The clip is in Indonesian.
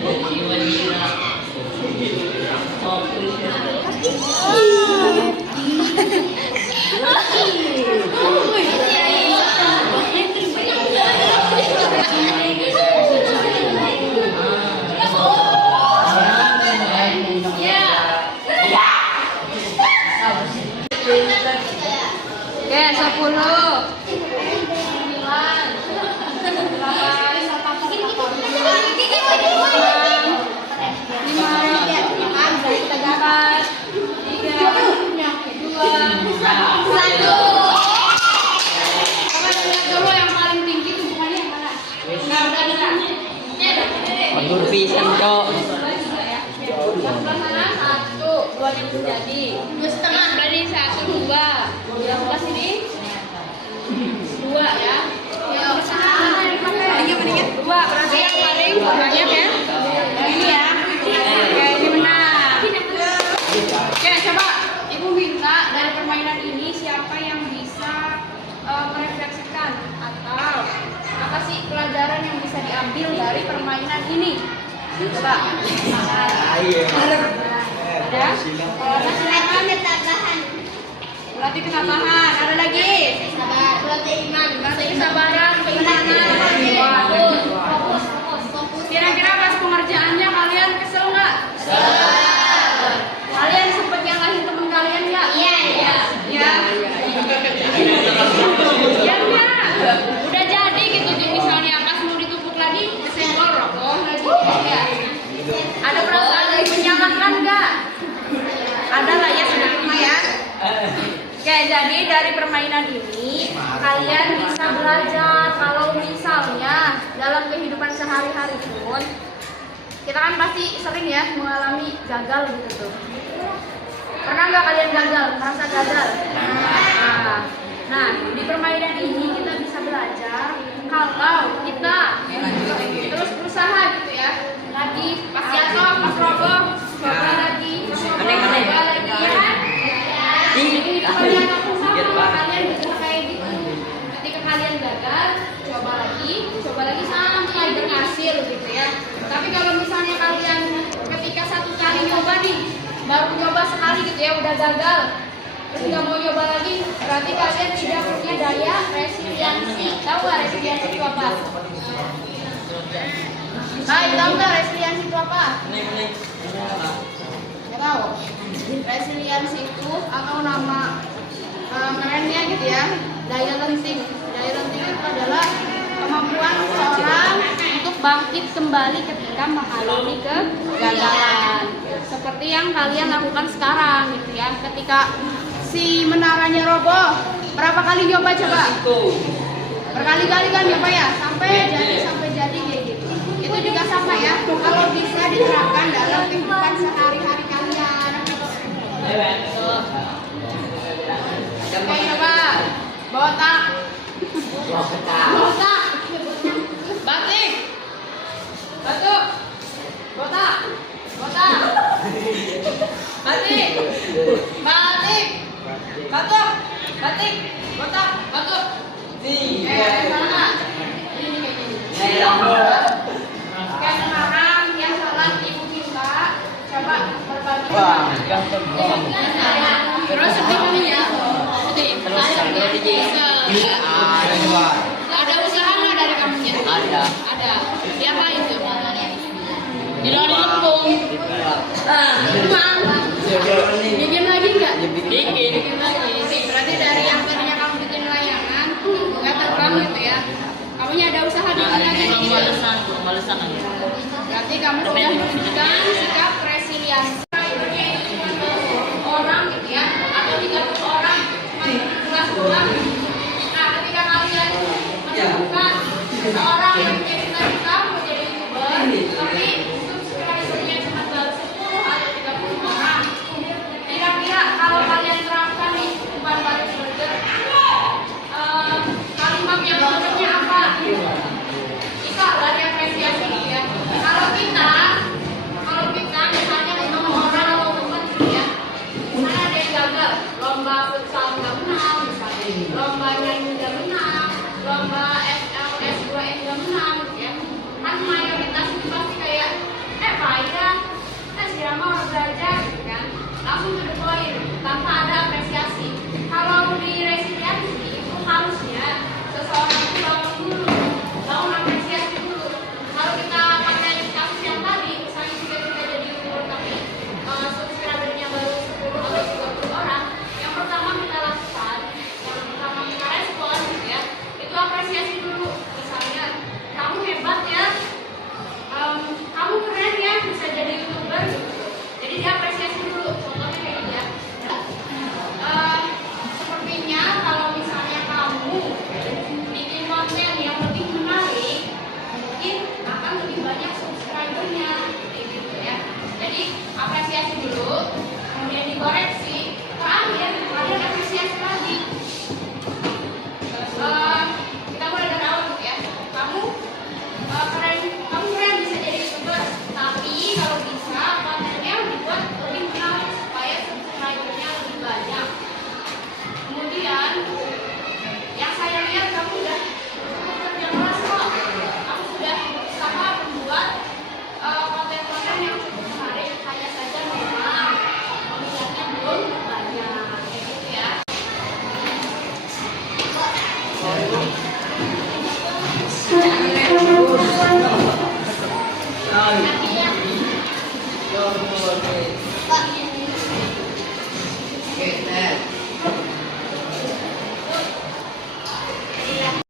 Oke, 10. Mundur pisan, Cok. Satu, dua itu jadi 2,5. Berarti 1, 2. Yang plus ini 2 ya. Yang dua berarti yang paling banyak ya. Ini ya. Oke, ini benar. Oke, coba Ibu minta dari permainan ini siapa yang bisa merefleksikan atau apa sih pelajaran yang bisa diambil dari permainan ini? Coba. Ada? Berarti ketabahan. Ada lagi? Berarti kesabaran, keimanan. Fokus. Kira-kira pas pengerjaannya kalian kesel nggak? Kalian sempet nyalahin temen kalian nggak? Iya. Ya. Udah jadi gitu. Misalnya pas mau ditumpuk lagi, kesenggol rokok lagi. Ya. Ada perasaan menyalahkan nggak? Ada lah ya sedikit ya. Oke, jadi dari permainan ini kalian bisa belajar kalau misalnya dalam kehidupan sehari-hari pun kita kan pasti sering ya mengalami gagal gitu tuh. Pernah nggak kalian gagal? Merasa gagal? Nah, di permainan ini kita bisa belajar kalau kita terus berusaha gitu ya. Lagi pas jatuh, pas roboh, coba lagi, coba lagi ya kan? Jadi kalian bisa kayak gitu. Ketika kalian gagal, coba lagi sampai berhasil gitu ya. Tapi kalau misalnya kalian ketika satu kali nyoba nih, baru nyoba sekali gitu ya udah gagal, terus nggak mau nyoba lagi, berarti kalian tidak punya daya resiliensi. Tahu nggak resiliensi itu apa? Tahu nggak resiliensi itu apa? Nggak tahu. Resiliensi itu atau nama kerennya gitu ya, daya lenting. Daya lenting itu adalah kemampuan seseorang untuk bangkit kembali ketika mengalami kegagalan. Seperti yang kalian lakukan sekarang gitu ya. Ketika si menaranya roboh, berapa kali nyoba coba? Berkali-kali kan nyoba ya, sampai jadi kayak gitu. Itu juga sama ya, kalau bisa diterapkan dalam kehidupan sehari-hari kalian. Oke, coba botak, batik, batuk, botak, batik, batuk, batik, botak, batuk. Sama. Ini kayak gini. Oke, sekarang yang sholat Ibu minta coba berbagi. Terus sebelumnya ada usaha nggak dari kamunya? Ada. Siapa itu? Di luar lempung. Bikin lagi nggak? Bikin lagi. Berarti dari yang tadinya kamu bikin layangan, nggak terbang gitu ya? Kamunya ada usaha bikin lagi? Balasan aja. Berarti kamu sudah menunjukkan sikap resiliensi. Orang gitu ya, atau 30 orang kelas 2. Nah, ketika kalian menemukan seorang yang cita-cita menjadi YouTuber, tapi subscribernya cuma baru 10 atau 30 orang. Kira-kira kalau kalian terapkan nih bukan baru burger, kalimat yang benarnya apa? Itu dari apresiasi gitu ya. Kalau apresiasi dulu, kemudian dikoreksi, terakhir kalian apresiasi lagi. Kita mulai dari awal gitu ya. Kamu keren bisa jadi YouTuber, tapi kalau bisa kontennya dibuat lebih menarik supaya subscribernya lebih banyak. Kemudian yang saya lihat kamu udah cukup kerja keras kok. Kamu sudah berusaha membuat konten-konten yang cukup menarik, hanya saja memang peminatnya belum banyak. Kayak gitu ya. Artinya